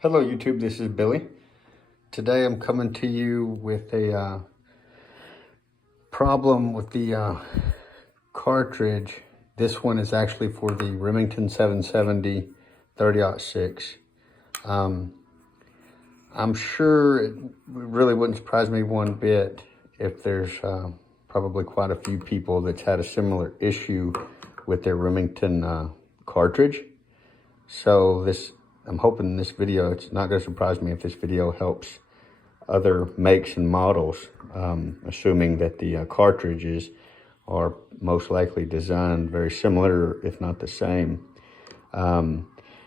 Hello YouTube, this is Billy. Today I'm coming to you with a problem with the cartridge. This one is actually for the Remington 770 30-06. I'm sure it really wouldn't surprise me one bit if there's probably quite a few people that's had a similar issue with their Remington cartridge. So I'm hoping this video, it's not going to surprise me if this video helps other makes and models, assuming that the cartridges are most likely designed very similar, if not the same. In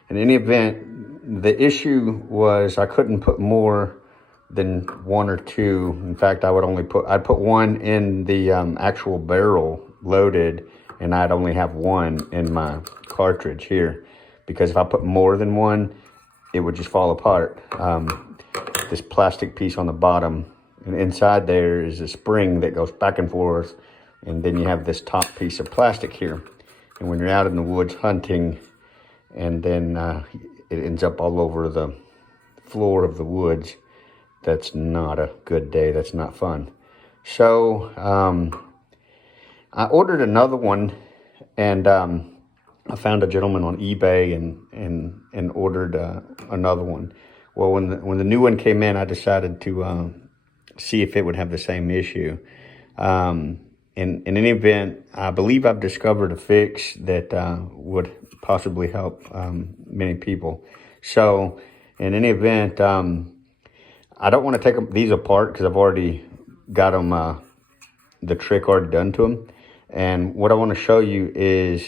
any event, the issue was I couldn't put more than one or two. In fact, I'd put one in the actual barrel loaded, and I'd only have one in my cartridge here. Because if I put more than one, it would just fall apart. This plastic piece on the bottom, and inside there is a spring that goes back and forth, and then you have this top piece of plastic here. And when you're out in the woods hunting, and then it ends up all over the floor of the woods, that's not a good day. That's not fun. So I ordered another one, and I found a gentleman on eBay and ordered another one. Well, when the new one came in, I decided to see if it would have the same issue. In any event, I believe I've discovered a fix that would possibly help many people. So in any event, I don't want to take these apart because I've already got them, the trick already done to them. And what I want to show you is,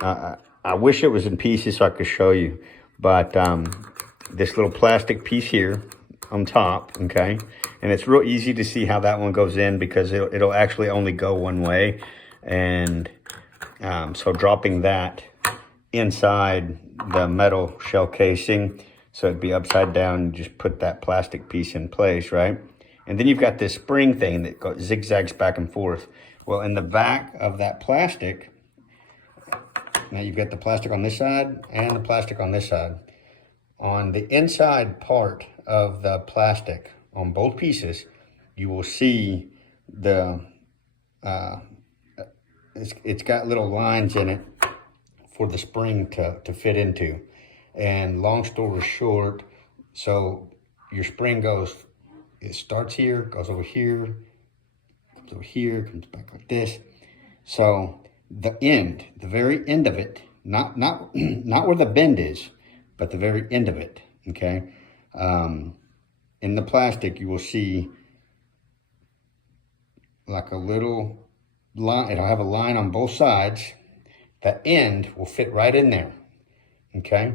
I wish it was in pieces so I could show you, but this little plastic piece here on top, okay? And it's real easy to see how that one goes in because it'll actually only go one way. And so dropping that inside the metal shell casing, so it'd be upside down, just put that plastic piece in place, right? And then you've got this spring thing that zigzags back and forth. Well, in the back of that plastic, now you've got the plastic on this side and the plastic on this side. On the inside part of the plastic, on both pieces, you will see it's got little lines in it for the spring to fit into. And long story short, so your spring it starts here, goes over here, comes over here, comes back like this. So the very end of it, not where the bend is, but the very end of it, okay? In the plastic, you will see like a little line. It'll have a line on both sides. The end will fit right in there, okay?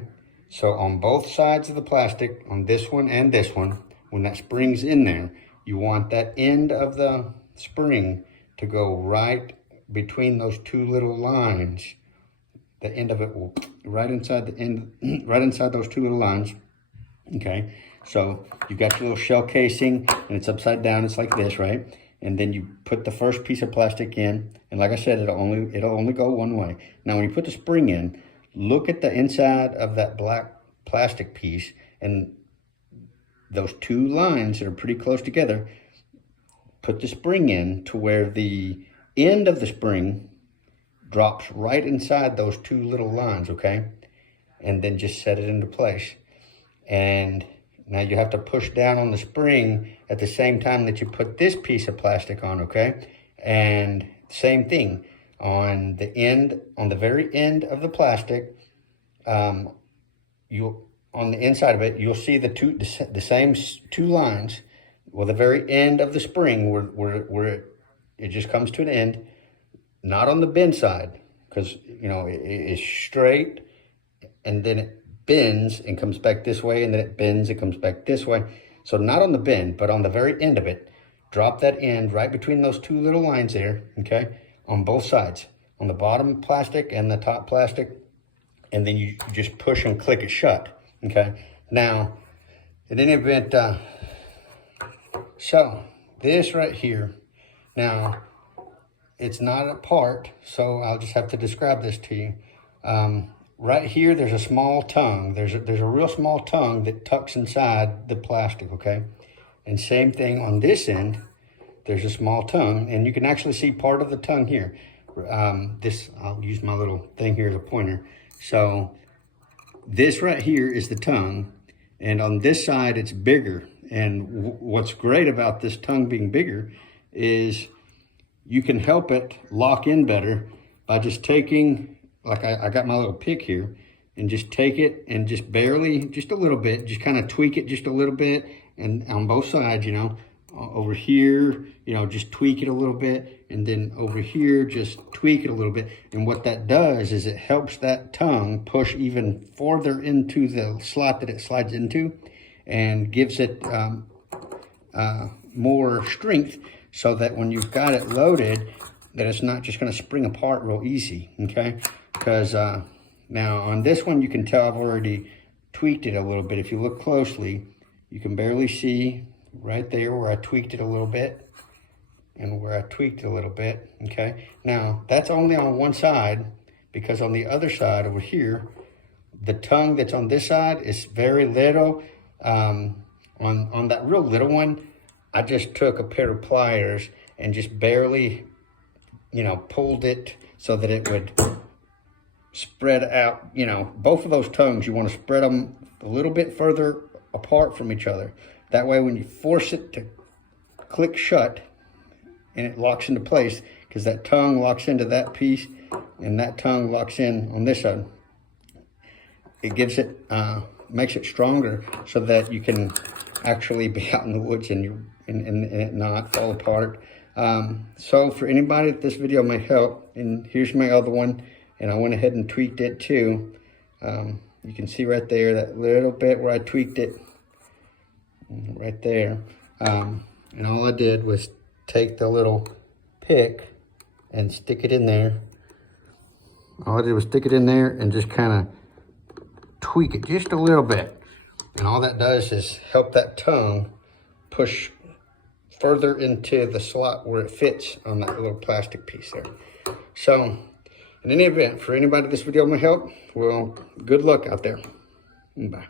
So on both sides of the plastic, on this one and this one, when that spring's in there, you want that end of the spring to go right between those two little lines. The end of it will right inside the end, right inside those two little lines. Okay, so you've got your little shell casing, and it's upside down. It's like this, right? And then you put the first piece of plastic in, and like I said, it'll only go one way. Now, when you put the spring in, look at the inside of that black plastic piece, and those two lines that are pretty close together. Put the spring in to where the end of the spring drops right inside those two little lines, okay? And then just set it into place. And now you have to push down on the spring at the same time that you put this piece of plastic on, okay? And same thing, on the very end of the plastic, on the inside of it, you'll see the same two lines. Well, the very end of the spring where it just comes to an end, not on the bend side, because, it's straight, and then it bends and comes back this way, and then it bends and comes back this way. So not on the bend, but on the very end of it, drop that end right between those two little lines there, okay, on both sides, on the bottom plastic and the top plastic, and then you just push and click it shut, okay? Now, in any event, so this right here, now, it's not a part, so I'll just have to describe this to you. right here, there's a small tongue. There's a real small tongue that tucks inside the plastic, okay? And same thing on this end, there's a small tongue, and you can actually see part of the tongue here. I'll use my little thing here as a pointer. So this right here is the tongue, and on this side, it's bigger. And what's great about this tongue being bigger is you can help it lock in better by just taking, like I got my little pick here, and just take it and just barely, just a little bit, just kind of tweak it just a little bit, and on both sides, you know, over here, you know, just tweak it a little bit, and then over here, just tweak it a little bit. And what that does is it helps that tongue push even farther into the slot that it slides into, and gives it more strength, so that when you've got it loaded, that it's not just going to spring apart real easy, okay? Because now on this one, you can tell I've already tweaked it a little bit. If you look closely, you can barely see right there where I tweaked it a little bit and where I tweaked it a little bit, okay? Now, that's only on one side, because on the other side over here, the tongue that's on this side is very little. On that real little one, I just took a pair of pliers and just barely, you know, pulled it so that it would spread out. You know, both of those tongues, you want to spread them a little bit further apart from each other. That way, when you force it to click shut, and it locks into place, because that tongue locks into that piece and that tongue locks in on this side. It gives it, makes it stronger, so that you can actually be out in the woods and it not fall apart. So for anybody that this video may help, and here's my other one, and I went ahead and tweaked it too. You can see right there, that little bit where I tweaked it, right there. And all I did was take the little pick and stick it in there. All I did was stick it in there and just kind of tweak it just a little bit. And all that does is help that tongue push further into the slot where it fits on that little plastic piece there. So, in any event, for anybody this video may help, well, good luck out there. Bye.